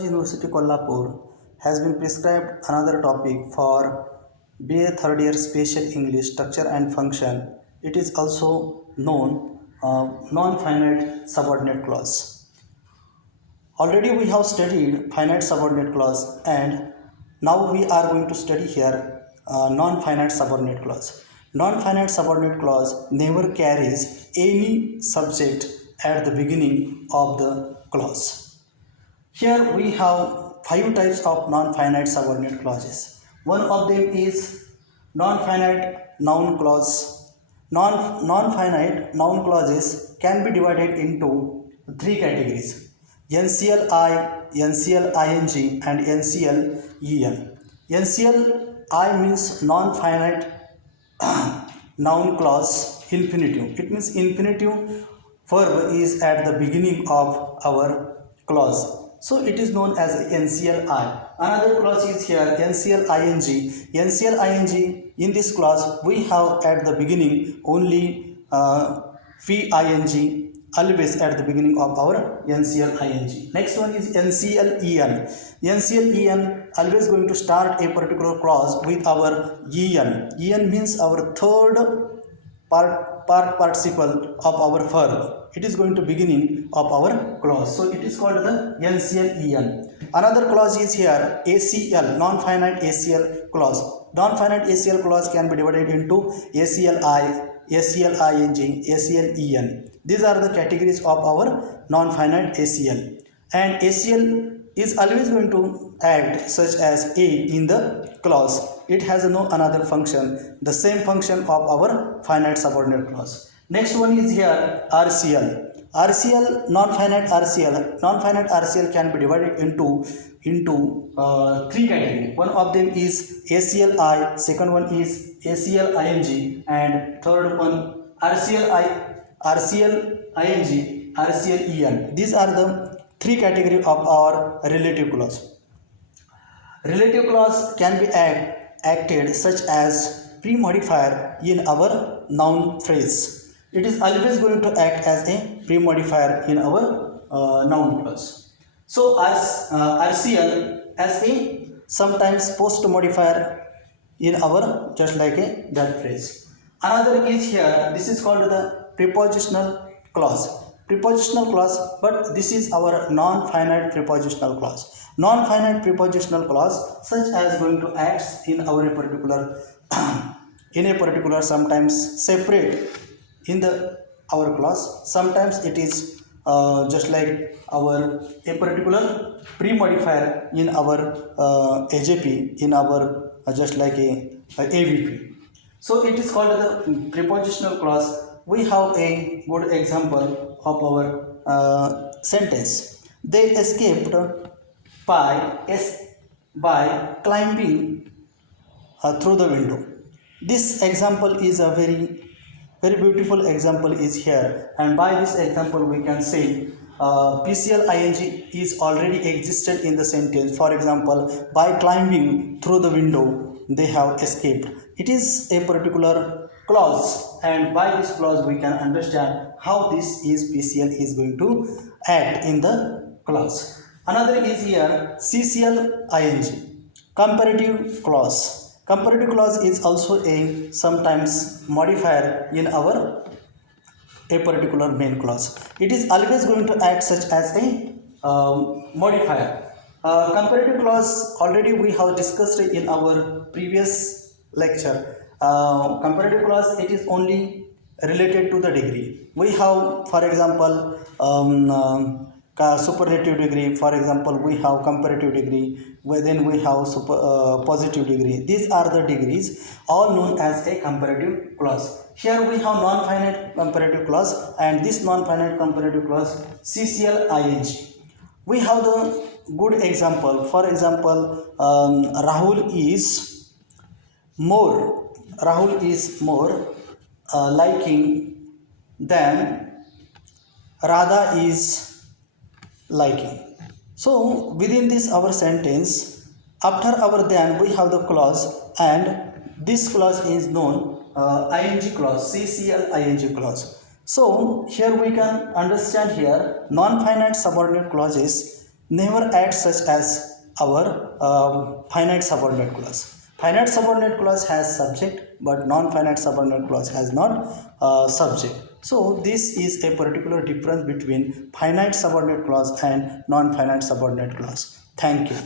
University Kolhapur has been prescribed another topic for B.A. third year Special English Structure and Function. It is also known non-finite subordinate clause. Already we have studied finite subordinate clause and now we are going to study here non-finite subordinate clause. Non-finite subordinate clause never carries any subject at the beginning of the clause. Here we have five types of non-finite subordinate clauses. One of them is non-finite noun clause. Non-finite noun clauses can be divided into three categories: NCLI, NCLING, and NCLEN. NCLI means non-finite noun clause infinitive. It means infinitive verb is at the beginning of our clause. So it is known as NCLI. Another clause is here NCLING. NCLING, in this clause we have at the beginning only VING, always at the beginning of our NCLING. Next one is NCLEN. NCLEN always going to start a particular clause with our EN. EN means our third participle of our verb. It is going to beginning of our clause. So it is called the NCLEN. Another clause is here ACL, non-finite ACL clause. Non-finite ACL clause can be divided into ACLI, ACLING, ACLEN. These are the categories of our non-finite ACL. And ACL is always going to act such as A in the clause. It has no another function, the same function of our finite subordinate clause. Next one is here RCL. RCL, non-finite RCL. Non-finite RCL can be divided into three categories. One of them is ACLI, second one is ACLING, and third one RCLING, RCLEN. These are the three categories of our relative clause. Relative clause can be acted such as pre-modifier in our noun phrase. It is always going to act as a pre-modifier in our noun clause. So as RCL as a sometimes post modifier in our just like a that phrase. Another is here, this is called the prepositional clause. Prepositional clause, but this is our non-finite prepositional clause. Non-finite prepositional clause such as going to act in our particular in a particular sometimes separate in the our clause. Sometimes it is just like our a particular pre-modifier in our AJP, in our just like a AVP. So it is called the prepositional clause. We have a good example of our sentence. They escaped by climbing through the window. This example is a very beautiful example is here, and by this example we can say PCLING is already existed in the sentence. For example, by climbing through the window they have escaped. It is a particular clause, and by this clause we can understand how this is PCL is going to act in the clause. Another is here CCLING, comparative clause. Comparative clause is also a sometimes modifier in our a particular main clause. It is always going to act such as a modifier. Comparative clause already we have discussed it in our previous lecture. Comparative clause, it is only related to the degree. We have, for example, superlative degree. For example, we have comparative degree. Then we have positive degree. These are the degrees, all known as a comparative clause. Here we have non-finite comparative clause, and this non-finite comparative clause CCLING. We have the good example. For example, Rahul is more liking than Radha is liking. So within this our sentence, after our then we have the clause, and this clause is known ing clause, CCLING clause. So here we can understand here non-finite subordinate clauses never add such as our finite subordinate clause. Finite subordinate clause has subject, but non-finite subordinate clause has not subject. So this is a particular difference between finite subordinate clause and non-finite subordinate clause. Thank you.